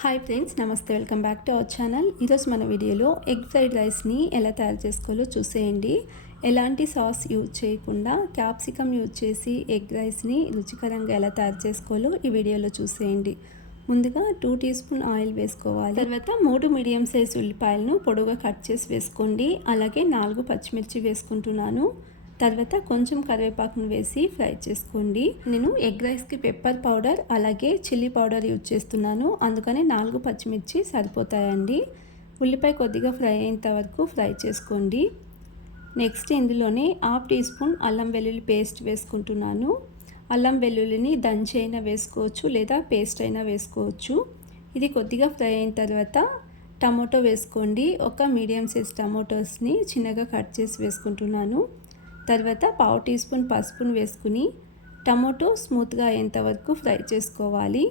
Hi friends, నమస్తే. Welcome back to our channel. ఈరోజు మన వీడియోలో ఎగ్ ఫ్రైడ్ రైస్ని ఎలా తయారు చేసుకోవాలో చూసేయండి. ఎలాంటి సాస్ యూజ్ చేయకుండా క్యాప్సికమ్ యూజ్ చేసి ఎగ్ రైస్ని రుచికరంగా ఎలా తయారు చేసుకోవాలో ఈ వీడియోలో చూసేయండి. ముందుగా 2 టీ స్పూన్ ఆయిల్ వేసుకోవాలి. తర్వాత 3 మీడియం సైజ్ ఉల్లిపాయలను పొడవుగా కట్ చేసి వేసుకోండి. అలాగే 4 పచ్చిమిర్చి వేసుకుంటున్నాను. తర్వాత కొంచెం కరివేపాకును వేసి ఫ్రై చేసుకోండి. నేను ఎగ్ రైస్కి పెప్పర్ పౌడర్ అలాగే చిల్లీ పౌడర్ యూజ్ చేస్తున్నాను, అందుకని 4 పచ్చిమిర్చి సరిపోతాయండి. ఉల్లిపాయ కొద్దిగా ఫ్రై అయ్యేంత వరకు ఫ్రై చేసుకోండి. నెక్స్ట్ ఇందులోనే 1/2 టీ స్పూన్ అల్లం వెల్లుల్లి పేస్ట్ వేసుకుంటున్నాను. అల్లం వెల్లుల్లిని దంచి అయినా వేసుకోవచ్చు లేదా పేస్ట్ అయినా వేసుకోవచ్చు. ఇది కొద్దిగా ఫ్రై అయిన తర్వాత టమాటో వేసుకోండి. ఒక మీడియం సైజ్ టమాటోస్ని చిన్నగా కట్ చేసి వేసుకుంటున్నాను. తర్వాత 1/2 టీ స్పూన్ పసుపును వేసుకుని టమాటో స్మూత్గా అయ్యేంత వరకు ఫ్రై చేసుకోవాలి.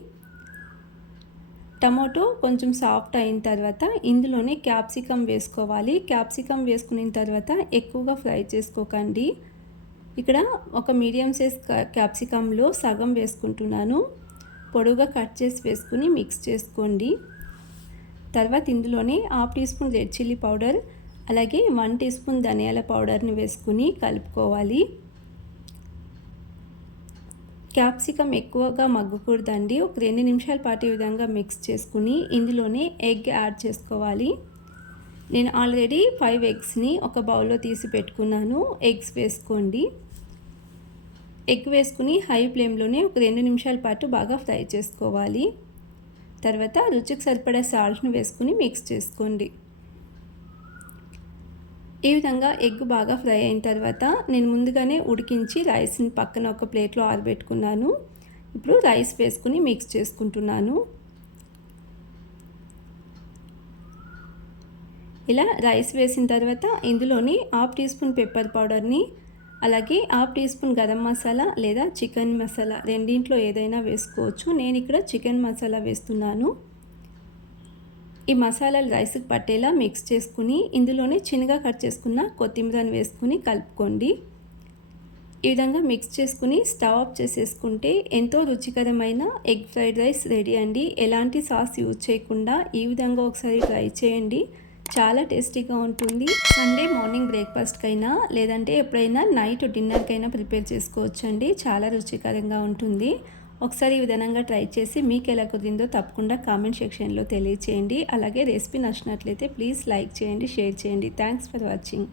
టమాటో కొంచెం సాఫ్ట్ అయిన తర్వాత ఇందులోనే క్యాప్సికమ్ వేసుకోవాలి. క్యాప్సికమ్ వేసుకున్న తర్వాత ఎక్కువగా ఫ్రై చేసుకోకండి. ఇక్కడ ఒక మీడియం సైజ్ క్యాప్సికంలో సగం వేసుకుంటున్నాను. పొడవుగా కట్ చేసి వేసుకుని మిక్స్ చేసుకోండి. తర్వాత ఇందులోనే 1/2 tea spoon red chilli powder అలాగే 1 టీ స్పూన్ ధనియాల పౌడర్ని వేసుకుని కలుపుకోవాలి. క్యాప్సికమ్ ఎక్కువగా మగ్గకూడదండి. ఒక 2 నిమిషాల పాటు ఈ విధంగా మిక్స్ చేసుకుని ఇందులోనే ఎగ్ యాడ్ చేసుకోవాలి. నేను ఆల్రెడీ 5 ఎగ్స్ని ఒక బౌల్లో తీసి పెట్టుకున్నాను. ఎగ్స్ వేసుకోండి. ఎగ్ వేసుకుని హై ఫ్లేమ్లోనే ఒక 2 నిమిషాల పాటు బాగా ఫ్రై చేసుకోవాలి. తర్వాత రుచికి సరిపడా సాల్ట్ని వేసుకుని మిక్స్ చేసుకోండి. ఈ విధంగా ఎగ్ బాగా ఫ్రై అయిన తర్వాత నేను ముందుగానే ఉడికించి రైస్ని పక్కన ఒక ప్లేట్లో ఆరబెట్టుకున్నాను. ఇప్పుడు రైస్ వేసుకుని మిక్స్ చేసుకుంటున్నాను. ఇలా రైస్ వేసిన తర్వాత ఇందులోని 1/2 టీ స్పూన్ పెప్పర్ పౌడర్ని అలాగే 1/2 టీ స్పూన్ గరం మసాలా లేదా చికెన్ మసాలా రెండింట్లో ఏదైనా వేసుకోవచ్చు. నేను ఇక్కడ చికెన్ మసాలా వేస్తున్నాను. ఈ మసాలాలు రైస్కి పట్టేలా మిక్స్ చేసుకుని ఇందులోనే చిన్నగా కట్ చేసుకున్న కొత్తిమీరని వేసుకుని కలుపుకోండి. ఈ విధంగా మిక్స్ చేసుకుని స్టవ్ ఆఫ్ చేసేసుకుంటే ఎంతో రుచికరమైన ఎగ్ ఫ్రైడ్ రైస్ రెడీ అండి. ఎలాంటి సాస్ యూజ్ చేయకుండా ఈ విధంగా ఒకసారి ట్రై చేయండి. చాలా టేస్టీగా ఉంటుంది. సండే మార్నింగ్ బ్రేక్ఫాస్ట్కైనా లేదంటే ఎప్పుడైనా నైట్ డిన్నర్కైనా ప్రిపేర్ చేసుకోవచ్చండి. చాలా రుచికరంగా ఉంటుంది. ఒకసారి ఈ విధంగా ట్రై చేసి మీకు ఎలా కుదిరిందో తప్పకుండా కామెంట్ సెక్షన్లో తెలియచేయండి. అలాగే రెసిపీ నచ్చినట్లయితే ప్లీజ్ లైక్ చేయండి, షేర్ చేయండి. Thanks for watching.